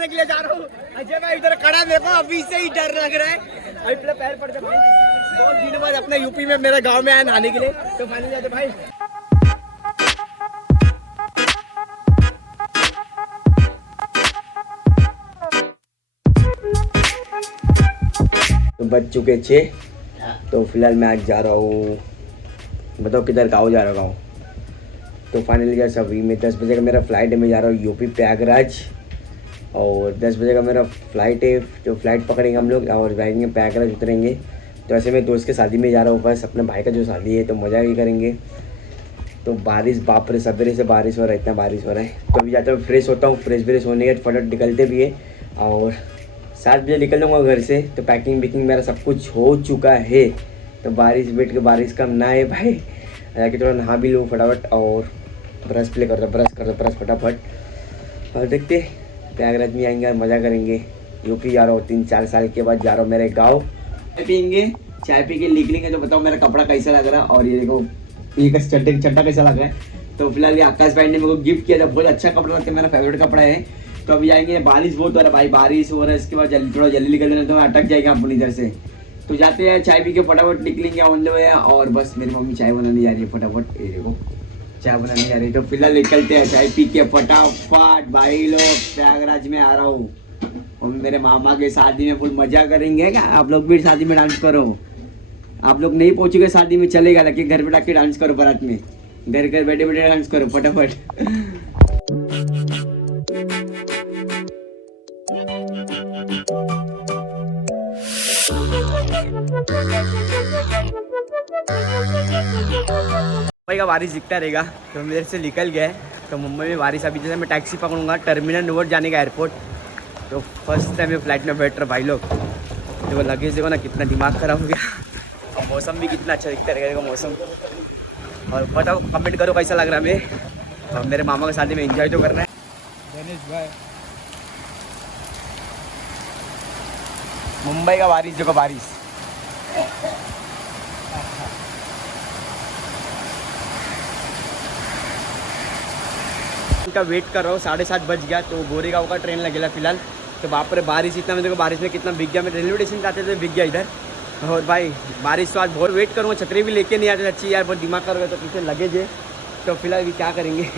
करने के लिए जा रहा हूँ। अजय भाई इधर खड़ा, देखो अभी से ही डर लग रहा है। अभी अपना पैर पड़ जाए भाई, बहुत दिनों बाद अपना यूपी में मेरे गांव में आया नहाने के लिए, तो फाइनली जाते भाई। तो बज चुके 6, तो फिलहाल मैं आज जा रहा हूँ, बताओ किधर गाँव जा रहा हूँ। तो फाइनली जैसे अभी मैं 10 बजे का मेरा फ्लाइट है, मैं जा रहा हूँ यूपी प्रयागराज, और 10 बजे का मेरा फ्लाइट है। जो फ्लाइट पकड़ेंगे हम लोग और जाएंगे प्रयागराज, उतरेंगे। तो ऐसे मैं दोस्त के शादी में जा रहा हूँ, बस अपने भाई का जो शादी है, तो मज़ा ही करेंगे। तो बारिश, बाप रे, सवेरे से बारिश हो रहा है, इतना बारिश हो रहा है। तो अभी जाते हुए फ्रेश होता हूँ, फ्रेश होने के फटाफट निकलते भी है, और 7 बजे निकल लूँगा घर से। तो पैकिंग वैकिंग मेरा सब कुछ हो चुका है। तो बारिश बैठ के बारिश कम ना है भाई, जाके थोड़ा नहा भी लूँ फटाफट, और ब्रश ब्रश फटाफट। और देखते प्रयागराज में आएंगे, मज़ा करेंगे। यूपी जा रहा हूँ 3-4 साल के बाद, जा रहा हूँ मेरे गाँव। चाय पियेंगे, चाय पी के निकलेंगे। तो बताओ मेरा कपड़ा कैसा लग रहा है, और ये देखो ये चट्टा कैसा लग रहा है। तो फिलहाल ये आकाश भाई ने मेरे को गिफ्ट किया था, बहुत अच्छा कपड़ा लगता है, मेरा फेवरेट कपड़ा है। तो अभी आएंगे, बारिश बहुत हो रहा है भाई, बारिश हो रहा है, इसके बाद थोड़ा जल्दी निकल जाना, तो मैं अटक जाएगा अपन इधर से। तो जाते हैं, चाय पी के फटाफट निकलेंगे ऑन द वे। और बस मेरी मम्मी चाय बनाने जा रही है फटाफट, ये देखो चाय बनाने जा रही है। तो फिलहाल निकलते हैं, चाय पी के फटाफट भाई लोग। प्रयागराज में आ रहा हूँ, और मेरे मामा के शादी में फुल मजा करेंगे। क्या आप लोग भी शादी में डांस करो? आप लोग नहीं पहुँचोगे शादी में, चलेगा, लेकिन घर बैठा के डांस करो बारात में, घर बैठे बैठे डांस करो फटाफट। मुंबई का बारिश दिखता रहेगा, तो मेरे से निकल गया है। तो मुंबई में बारिश, अभी जैसे मैं टैक्सी पकड़ूंगा टर्मिनल नोवर जाने का एयरपोर्ट। तो फर्स्ट टाइम मैं फ्लाइट में बैठ रहा भाई लोग। देखो लगेज देखो ना, कितना दिमाग खराब हो गया। और मौसम भी कितना अच्छा दिखता रहेगा मौसम। और बताओ, कमेंट करो कैसा लग रहा है हमें। और मेरे मामा के शादी में एंजॉय तो करना है। मुंबई का बारिश देखो, बारिश का वेट कर रहा हूँ। 7:30 बज गया, तो गोरेगांव का ट्रेन लगेगा फिलहाल। तो बाप रे बारिश इतना, मैं देखो बारिश में कितना भीग गया। मैं रेलवे स्टेशन जाते थे, भीग गया इधर। और भाई बारिश तो आज बहुत वेट करूँगा, छतरी भी लेके नहीं आते अच्छी यार, बहुत दिमाग कर रहा है। तो पीछे लगेज है, तो फिलहाल भी क्या करेंगे।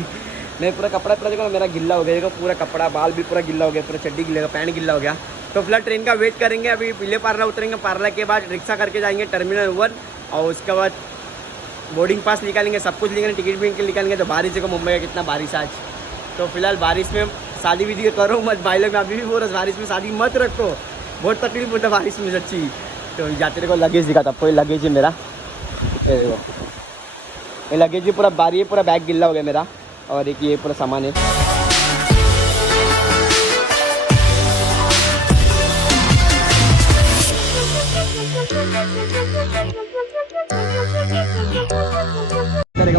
मैं पूरा कपड़ा देखो मेरा गिल्ला हो गया, देखो पूरा कपड़ा, बाल भी पूरा गिल्ला हो गया, पूरा चड्डी गिल्ला, पैंट गिल्ला हो गया। तो फिलहाल ट्रेन का वेट करेंगे। अभी पीले पार्ला उतरेंगे, पार्ला के बाद रिक्शा करके जाएंगे टर्मिनल 1, और उसके बाद बोर्डिंग पास निकालेंगे, सब कुछ निकालेंगे, टिकट भी निकालेंगे। तो बारिश देखो मुंबई का कितना बारिश आज। तो फिलहाल बारिश में शादी विधि करो मत भाई लोग, मैं अभी भी बोल रहा हूँ बारिश में शादी मत रखो, बहुत तकलीफ होता है बारिश में सच्ची। तो जाते देखो लगेज दिखा था, कोई लगेज है मेरा, ये देखो ये लगेज भी पूरा बारी है, पूरा बैग गिल्ला हो गया मेरा। और एक ये पूरा सामान है।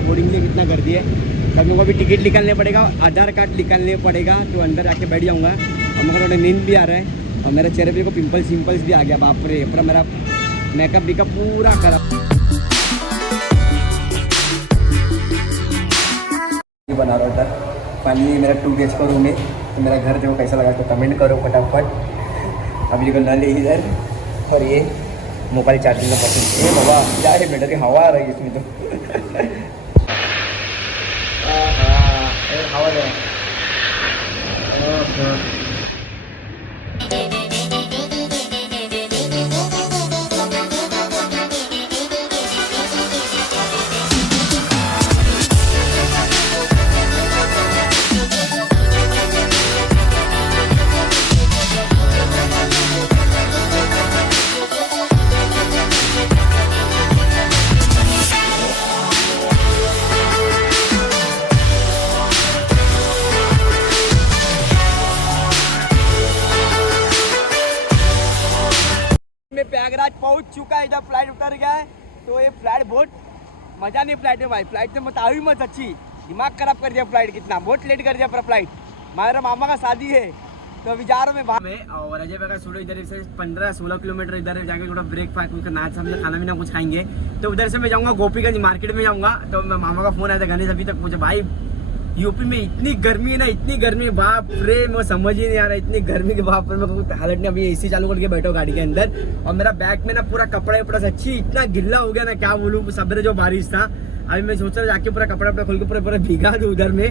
बोर्डिंग लिए कितना कर दिया, तब मेरे को अभी टिकट निकालने पड़ेगा, आधार कार्ड निकालने पड़ेगा। तो अंदर आके बैठ जाऊँगा। और मेरे को थोड़ा नींद भी आ रहा है, और मेरे चेहरे पे को पिंपल्स भी आ गया, बाप रे, पूरा मेरा मेकअप भी पूरा खराब बना रहा था। फाइनली मेरा 2 BHK का रूम है। तो मेरा घर देखो कैसा लगा, तो कमेंट करो फटाफट। अभी देखो नल इधर, और ये मोबाइल चार्जिंग का पसंद है बाबा, क्या है बेटर की हवा आ रही है इसमें। तो हवा है। प्रयागराज पहुंच चुका है, इधर फ्लाइट उतर गया है। तो ये फ्लाइट बहुत मजा नहीं फ्लाइट में भाई, फ्लाइट से मत आई मत, अच्छी दिमाग खराब कर दिया फ्लाइट, कितना बहुत लेट कर दिया पूरा फ्लाइट। हमारा मामा का शादी है, तो अभी जा रहा हूँ मैं बाहर में। और अजय भाई का स्टूडियो इधर से 15-16 किलोमीटर इधर जाएंगे, थोड़ा ब्रेकफास्ट उसका नाच समझे, खाना भी ना कुछ खाएंगे। तो उधर से मैं जाऊँगा गोपीगंज मार्केट में जाऊँगा। तो मैं मामा का फोन आया था गणेश, अभी तक मुझे भाई यूपी में इतनी गर्मी है ना, इतनी गर्मी, बाप रे, मैं समझ ही नहीं आ रहा, इतनी गर्मी के बाप रे, मेरे को हालत नहीं। अभी एसी चालू करके बैठो गाड़ी के अंदर, और मेरा बैग में ना पूरा कपड़ा वपड़ा सच्ची इतना गिल्ला हो गया ना, क्या बोलूँ। सवेरे जो बारिश था, अभी मैं सोच रहा जाके पूरा कपड़ा वपड़ा खोल के पूरा भिगा दूँ उधर में।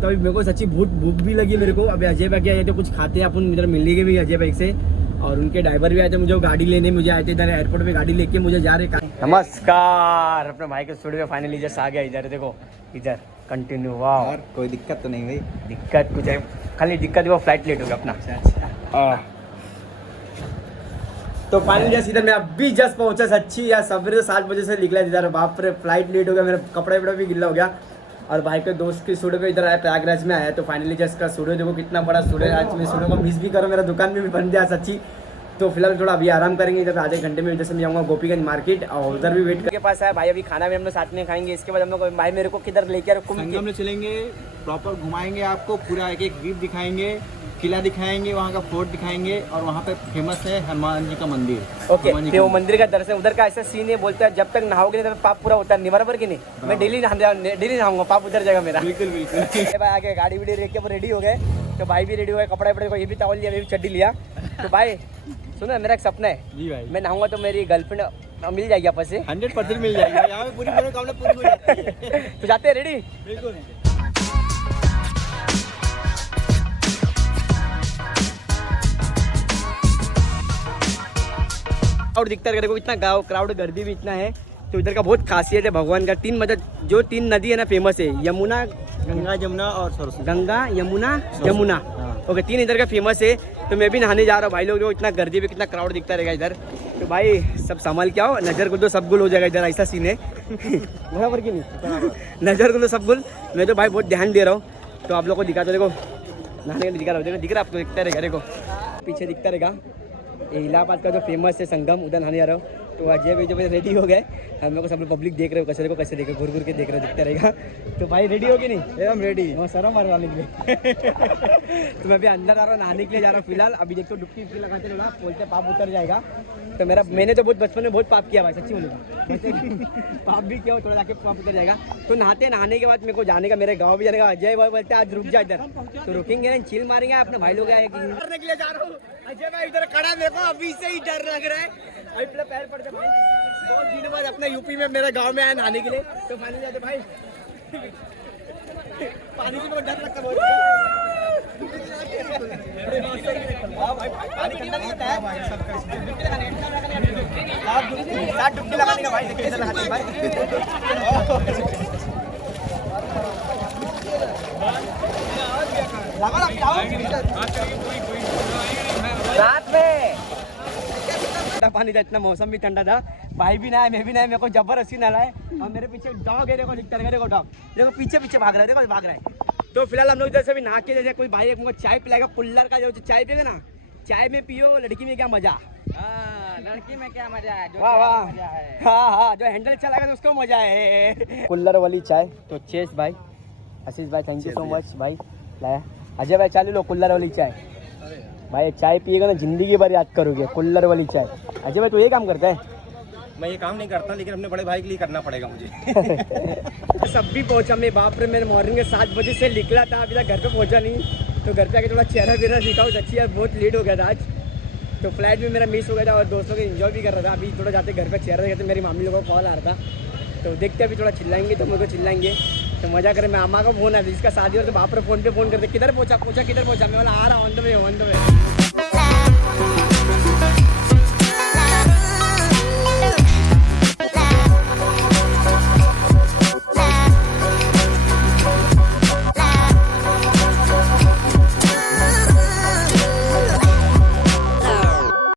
तो अभी मेरे को सच्ची भूख भी लगी मेरे को। अभी अजय भाई क्या आए थे, कुछ खाते हैं अपन, इधर मिलने के भी अजय भाई से, और उनके ड्राइवर भी आए थे मुझे गाड़ी लेने, मुझे आए थे इधर एयरपोर्ट पे गाड़ी लेके मुझे जा रहे। नमस्कार, अपने भाई के स्टूडियो में फाइनली जस्ट आ गया। इधर देखो, इधर कंटिन्यू। वाह, और कोई दिक्कत तो नहीं भाई? दिक्कत कुछ है, खाली दिक्कत वो फ्लाइट लेट हो गया अपना। अच्छा। तो फाइनली जस्ट इधर मैं अभी जस्ट पहुंचा, सच्ची यार सवेरे 7 बजे से निकला इधर, बाप रे फ्लाइट लेट हो गया, मेरा कपड़ा वपड़ा भी गिल्ला हो गया। और भाई के दोस्त के स्टूडियो पे इधर आया, प्रयागराज में आया। तो फाइनली जस्ट का स्टूडियो देखो कितना बड़ा स्टूडियो है। आज मैं स्टूडियो को मिस भी करूँ, मेरा दुकान में भी बन गया सच्ची। तो फिलहाल थोड़ा अभी आराम करेंगे, इधर आधे घंटे में इधर से मैं जाऊँगा गोपीगंज मार्केट, और उधर भी वेट करके पास आया भाई। अभी खाना भी हम लोग साथ में खाएंगे, इसके बाद हम लोग भाई मेरे को किधर लेकर संगम में चलेंगे, प्रॉपर घुमाएंगे आपको, पूरा एक एक व्यू दिखाएंगे, किला दिखाएंगे, वहाँ का फोर्ट दिखाएंगे, और वहाँ पे फेमस है हनुमान जी का मंदिर। ओके, तो वो मंदिर का दर्शन, उधर का ऐसा सीन है, बोलते हैं जब तक नहाओगे नहीं तब पाप पूरा होता है, बराबर की नहीं? मैं डेली नहाऊंगा, पाप उतर जाएगा मेरा। बिल्कुल बिल्कुल। भाई आगे गाड़ी वीडी रेख के वो रेडी हो गए, तो भाई भी रेडी हो गए, कपड़े वपड़े को, ये भी टॉवल लिया, मैं भी चड्डी लिया। तो भाई सुनो, मेरा एक सपना है जी भाई, मैं नहाऊंगा तो मेरी गर्लफ्रेंड मिल जाएगी आपस से। 100% मिल जाएगी, यहाँ पे पूरी मनोकामना पूरी हो जाती है। तो जाते हैं, रेडी? बिल्कुल। और दिखता है देखो इतना गाँव क्राउड, गर्दी भी इतना है। तो इधर का बहुत खासियत है भगवान का, जो 3 नदी है ना फेमस है, यमुना, गंगा जमुना और सरस्वती। गंगा यमुना ओके, 3 इधर का फेमस है। तो मैं भी नहाने जा रहा हूँ भाई लोग, इतना गर्दी भी, कितना क्राउड दिखता रहेगा इधर। तो भाई सब संभाल के आओ, नजर गुल तो सब गुल हो जाएगा इधर, ऐसा सीन है। बराबर की नहीं? नजर गुल तो सब गुल। मैं तो भाई बहुत ध्यान दे रहा हूँ, तो आप लोग को दिखा दो, देखो नहाने का दिखा रहा हूँ, दिख रहा आपको, दिखता रहेगा, देखो पीछे दिखता रहेगा। ये इलाहाबाद का जो फेमस है संगम, उधर नहाने जा रहा हूँ। तो अजय भाई जो रेडी हो गए, हम लोग को सब लोग पब्लिक देख रहे हो, कैसे देख रहे, घूर के देख रहे, दिखता रहेगा। तो भाई रेडी हो कि नहीं? एकदम रेडी, वो सर मारवाने के लिए। तो मैं भी अंदर आ रहा हूँ, नहाने के लिए जा रहा हूँ फिलहाल। अभी देखो डुबकी लगाते थोड़ा, बोलते पाप उतर जाएगा। तो मैंने तो बहुत बचपन में बहुत पाप किया भाई, सच्ची बोलूँगा। पाप भी किया, थोड़ा जाके पाप उतर जाएगा। तो नहाने के बाद मेरे को जाने का, मेरे गाँव भी जाने का। अजय भाई बोलते आज रुक जा इधर, तो रुकेंगे ना, चिल मारेंगे, अपने भाई लोग करने के लिए जा रहा हूँ। अजय भाई इधर खड़ा, मेरे को अभी से ही डर लग रहा है, अभी पूरा पैर पड़ जाए भाई। बहुत दिनों बाद अपना यूपी में मेरे गांव में आया नहाने के लिए। तो पानी जाते भाई, पानी से बहुत डर लगता है, पानी कितना लगता है भाई? आप डुबकी लगाने का भाई, कैसे लगाते हैं भाई? रात में पानी था, इतना मौसम भी ठंडा था, भाई भी ना है, मैं भी ना है, मेरे को जबरदस्ती ना लाए। और मेरे पीछे डॉग है, देखो दिखता रहेगा, देखो डॉग, देखो पीछे भाग रहा है, देखो भाग रहा है। तो फिलहाल हम लोग इधर से भी नहा के, जैसे कोई भाई एक चाय पिलाएगा, कुल्लर का जो चाय पिएगा ना, चाय में पियो, लड़की में क्या मजा। लड़की में क्या मजा है? वाह वाह, हाँ, जो हैंडल चलाएगा तो उसको मजा है। कुल्लर वाली चाय। तो चेस भाई, आशीष भाई, थैंक यू सो मच भाई लाया। अजय भाई चालू लो कुल्लर वाली चाय भाई, चाय पिएगा ना जिंदगी भर याद करोगे, कुल्लर वाली चाय। अजय भाई तो ये काम करता है? मैं ये काम नहीं करता, लेकिन अपने बड़े भाई के लिए करना पड़ेगा मुझे। सब भी पहुंचा मैं, बाप रे, मैंने मॉर्निंग के 7 बजे से निकला था, अभी तक घर पे पहुंचा नहीं। तो घर पे आके थोड़ा चेहरा वेहरा दिखाओ, सच्ची यार बहुत लेट हो गया था आज। तो फ्लाइट भी मेरा मिस हो गया था, और दोस्तों को एंजॉय भी कर रहा था। अभी थोड़ा जाते घर पे चेहरा देखते, मेरी मामी लोगों का कॉल आ रहा था, तो देखते अभी थोड़ा चिल्लाएंगे, तो मेरे को चिल्लाएंगे तो मजा करें। मैं अम्मा का फोन है, इसका शादी और तो बाप रे, फोन पे फोन करते, किधर पहुंचा, किधर पहुंचा? मैं बोला आ रहा हूँ, ऑन द वे।